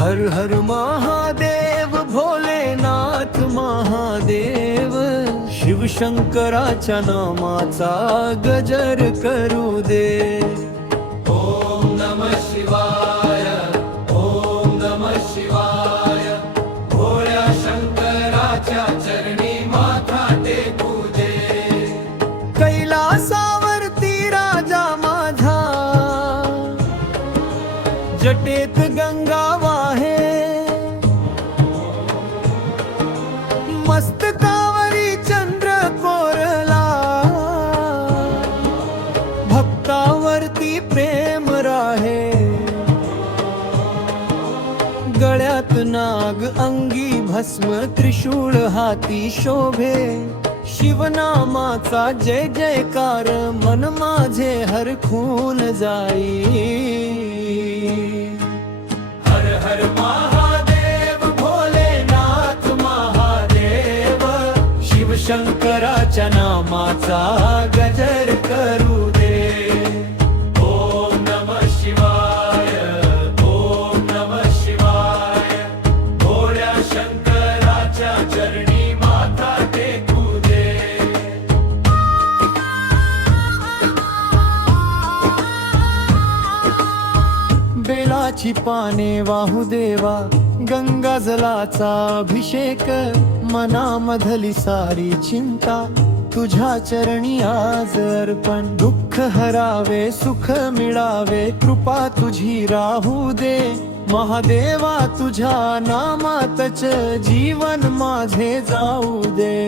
हर हर महादेव भोलेनाथ महादेव, शिव शंकराच्या नामाचा गजर करू दे। ओम नमः शिवाय, ओम नमः शिवाय, भोळ्या शंकराच्या चरणी माथा टेकू दे। कैलासावरती राजा माझा, जटेत गंगा वाहे, मस्तकावरी चंद्र कोरला, भक्तावरती प्रेम राहे। गळ्यात नाग अंगी भस्म, त्रिशूळ हाती शोभे, शिवनामाचा जय जयकार मन माझे हरखून जाई। हर हर महादेव भोलेनाथ महादेव, शिव शंकराच्या नामाचा गजर करू दे। ओम नमः शिवाय, ओम नमः शिवाय, भोळ्या शंकराच्या चरणी माथा टेकू दे। बेलाची पाने वाहू देवा, गंगा जलाचा अभिषेक, मनामधली सारी चिंता तुझ्या चरणी आज अर्पण। दुःख हरावे सुख मिळावे, कृपा तुझी राहू दे। महादेवा तुझ्या नामातच जीवन माझे जाऊ दे।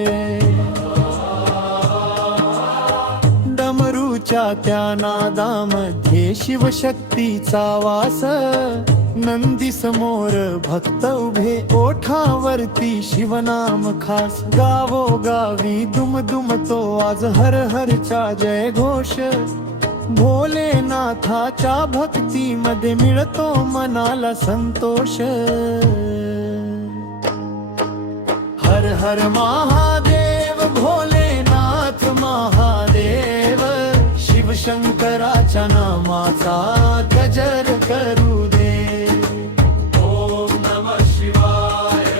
डमरूच्या त्या नादामध्ये शिवशक्तीचा वास, नंदी समोर भक्त उभे, ओठावरती शिवनाम खास। गावोगावी दुमदुमतो आज हर हरचा जय घोष, भोलेनाथाच्या भक्तीमध्ये मिळतो मनाला संतोष। हर हर महादेव भोलेनाथ महादेव, शिव शंकराच्या नामाचा गजर करू दे। ओम नमः शिवाय,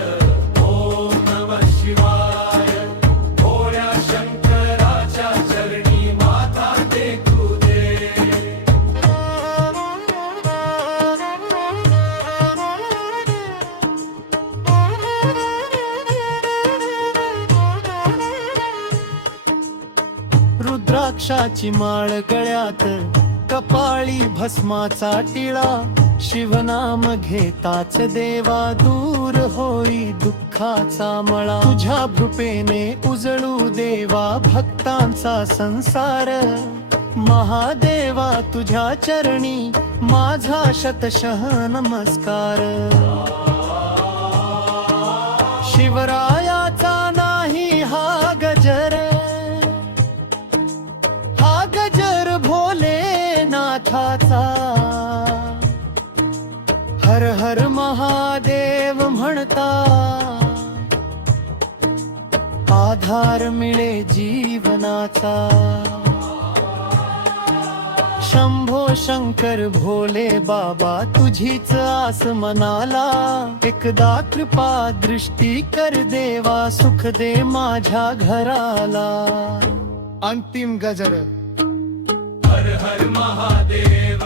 ओम नमः शिवाय, भोळ्या शंकराच्या चरणी माथा टेकू दे। रुद्राक्षाची माळ गळ्यात, कपाळी भस्माचा टिळा, शिवनाम घेताच देवा दूर होई दुःखाचा मळा। तुझ्या कृपेने उजळू देवा भक्तांचा संसार, महादेवा तुझ्या चरणी माझा शतशः नमस्कार। शिवरायाचा नाही हा गजर, हा गजर भोलेनाथाचा। हर हर महादेव म्हणता, आधार मिळे जीवनाचा। शंभो शंकर भोले बाबा तुझीच आस मनाला, एकदा कृपा दृष्टी कर देवा, सुख दे माझ्या घराला। अंतिम गजर। हर हर महादेव।